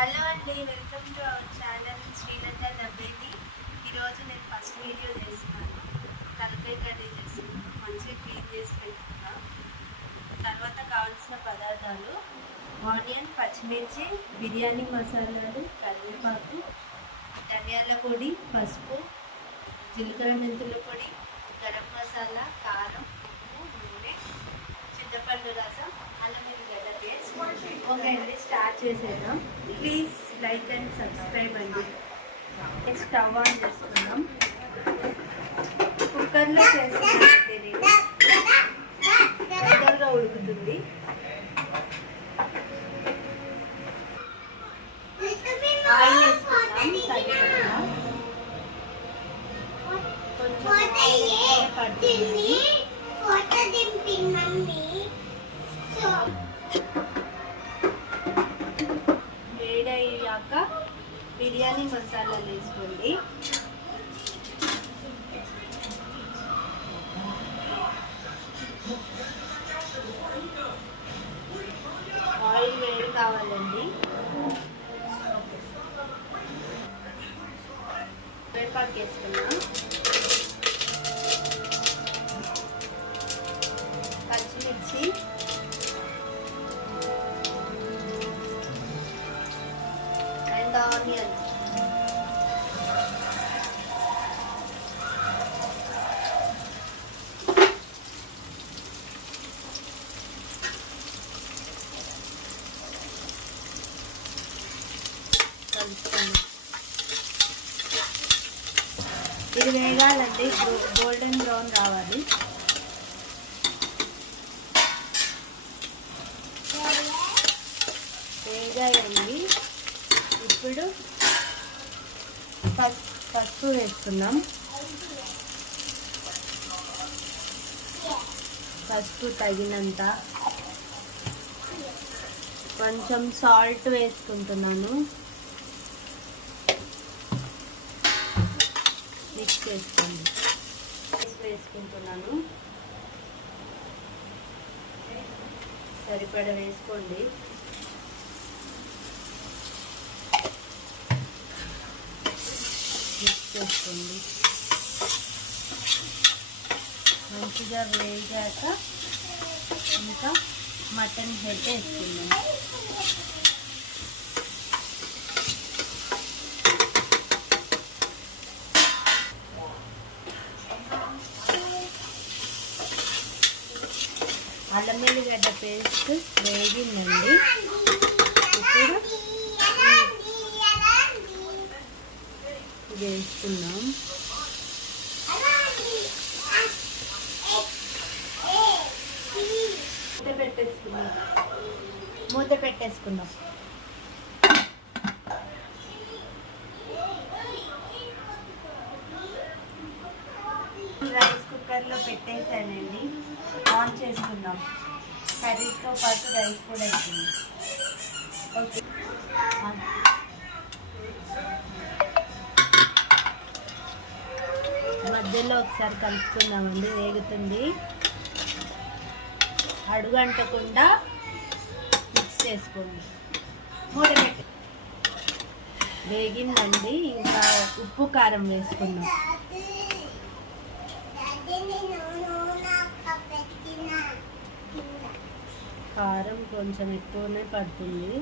Hello అండి, welcome to our channel Srilatha Dabbedi. ఈరోజు నేను ఫస్ట్ వీడియో చేస్తున్నాను. తలకాయ కర్రీ చేస్తున్నాను. మంచిగా క్లీన్ చేసి పెట్టుకున్నా. తర్వాత కావాల్సిన పదార్థాలు: ఆనియన్, పచ్చిమిర్చి, బిర్యానీ మసాలాలు, కరివేపాకు, ధనియాల పొడి, పసుపు, జీలకర్ర మెంతుల పొడి, గరం మసాలా, కారం, ఉప్పు, నూనె, చింతపండు రసం, అల్లం వెల్లిగడ్డ పేస్ట్. ఓకే అండి, స్టార్ట్ చేసేద్దాం. ప్లీజ్ లైక్ అండ్ సబ్స్క్రైబ్ అండి. స్టవ్ ఆన్ చేసుకుందాం. కుక్కర్లో చేస్తున్నానండి నేను. తొందరగా ఉడుకుతుంది. ఆయిల్ వేసుకుందాం తగినంత. కొంచెం ఆయిల్ పడుతుంది. వేడయ్యాక బిర్యానీ మసాలాలు వేసుకోండి. ఆయిల్ వేడి కావాలండి. కరివేపాకు వేసుకున్నాం. పచ్చిమిర్చి, అండ్ ఆనియన్. ఇది వేగాలండి, గోల్డెన్ బ్రౌన్ రావాలి. వేగాయండి. ఇప్పుడు పసుపు వేసుకుందాం. పసుపు తగినంత. కొంచెం సాల్ట్ వేసుకుంటున్నాను. మిక్స్ చేసుకోండి. వేసుకుంటున్నాను. సరిపడా వేసుకోండి. మిక్స్ చేసుకోండి. మంచిగా వేగాక ఇంకా మటన్ హెడ్ వేసుకుందాం. అల్లం వెల్లిగడ్డ పేస్ట్ వేగిందండి. ఇప్పుడు ఇది వేసుకున్నాం. మూత పెట్టేసుకుందాం. రైస్ కుక్కర్లో పెట్టేసానండి. ఆన్ చేసుకుందాం. కర్రీతో పాటు రైస్ కూడా అవుతుంది. ఓకే, మధ్యలో ఒకసారి కలుపుకుందామండి. వేగుతుంది. అడుగు అంటకుండా మిక్స్ చేసుకోండి. మూత పెట్టి వేగిందండి. ఇంకా ఉప్పు కారం వేసుకుందాం. కారం కొంచెం ఎక్కువనే పడుతుంది.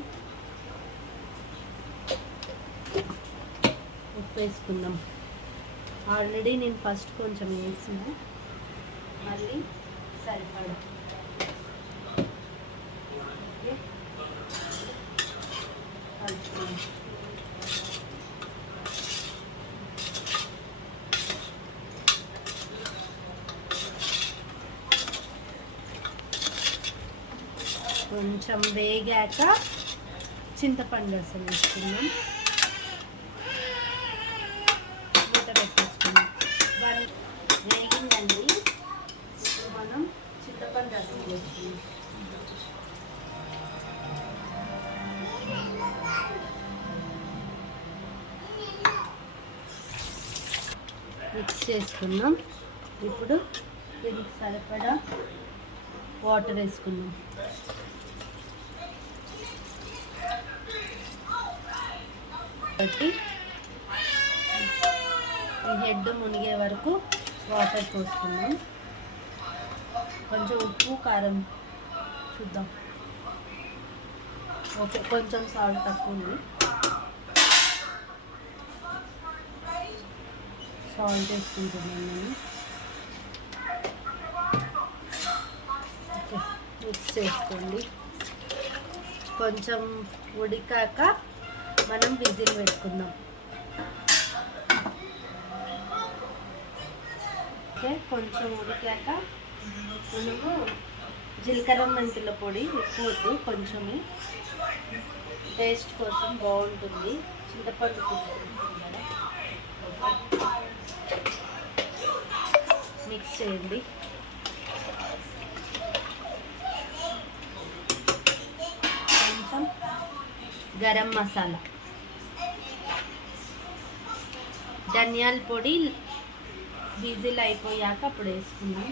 ఉప్పు వేసుకుందాం. ఆల్రెడీ నేను ఫస్ట్ కొంచెం వేసిన, మళ్ళీ సరిపడా. కలుపుకుందాం. కొంచెం వేగాక చింతపండు రసం వేసుకుందాం. మూత పెట్టేసుకుందాం. వేగిందండి. ఇప్పుడు మనం చింతపండు రసం వేసుకుందాం. మిక్స్ చేసుకుందాం. ఇప్పుడు దీనికి సరిపడా వాటర్ వేసుకుందాం. కాబట్టి ఈ హెడ్ మునిగే వరకు వాటర్ పోసుకుందాం. కొంచెం ఉప్పు కారం చూద్దాం. ఓకే, కొంచెం సాల్ట్ తక్కువ ఉంది. సాల్ట్ వేసుకుంటున్నాను నేను. ఓకే, మిక్స్ చేసుకోండి. కొంచెం ఉడికాక మనం విజిల్ పెట్టుకుందాం. ఓకే, కొంచెం ఉడికాక మనము జీలకర్ర మెంతుల పొడి ఎక్కువద్దు, కొంచెమే టేస్ట్ కోసం బాగుంటుంది. చింతపండు మిక్స్ చేయండి. కొంచెం గరం మసాలా, ధనియాల పొడి విజిల్ అయిపోయాక అప్పుడు వేసుకున్నాం.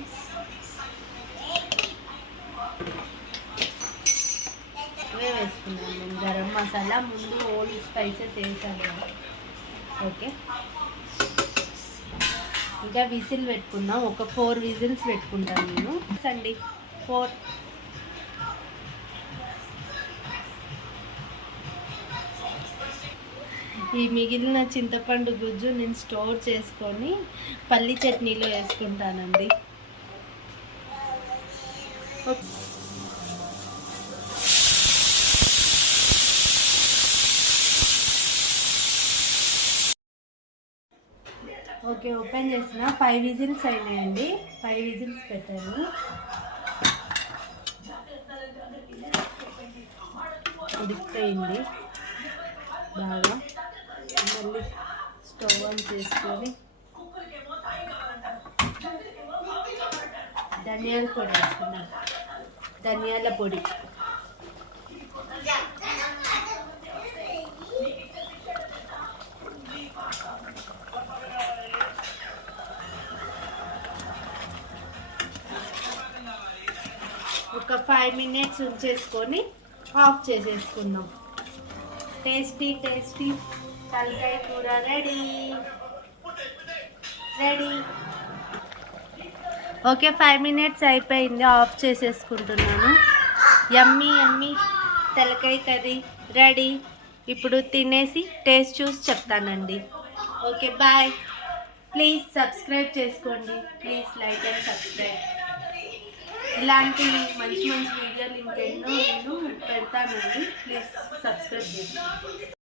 ఇవే వేసుకున్నాం నేను. గరం మసాలా ముందు ఓల్డ్ స్పైసెస్ వేసాను కదా. ఓకే, ఇంకా విజిల్ పెట్టుకుందాం. ఒక 4 విజిల్స్ పెట్టుకుంటాను నేను అండి. 4. ఈ మిగిలిన చింతపండు గుజ్జు నేను స్టోర్ చేసుకొని పల్లి చట్నీలో వేసుకుంటానండి. ఓకే, ఓపెన్ చేసిన 5 విజిల్స్ అయినాయండి. 5 విజిల్స్ పెట్టాను. ఉడికిపోయింది బాగా. మళ్ళీ స్టవ్ ఆన్ చేసుకొని ధనియాల పొడి వేసుకున్నాను. ధనియాల పొడి ఒక 5 మినిట్స్ ఉంచేసుకొని ఆఫ్ చేసేసుకుందాం. టేస్టీ టేస్టీ తలకాయ కూర రెడీ. ఓకే, 5 మినిట్స్ అయిపోయింది. ఆఫ్ చేసేసుకుంటున్నాను. యమ్మీ యమ్మీ తలకాయ కర్రీ రెడీ. ఇప్పుడు తినేసి టేస్ట్ చూసి చెప్తానండి. Okay, bye. ప్లీజ్ సబ్స్క్రైబ్ చేసుకోండి. Please like and subscribe. ఇలాంటి మంచి మంచి వీడియోలు ఇంకెన్నో నేను పెడతానండి. ప్లీజ్ సబ్స్క్రైబ్ చేసుకోండి.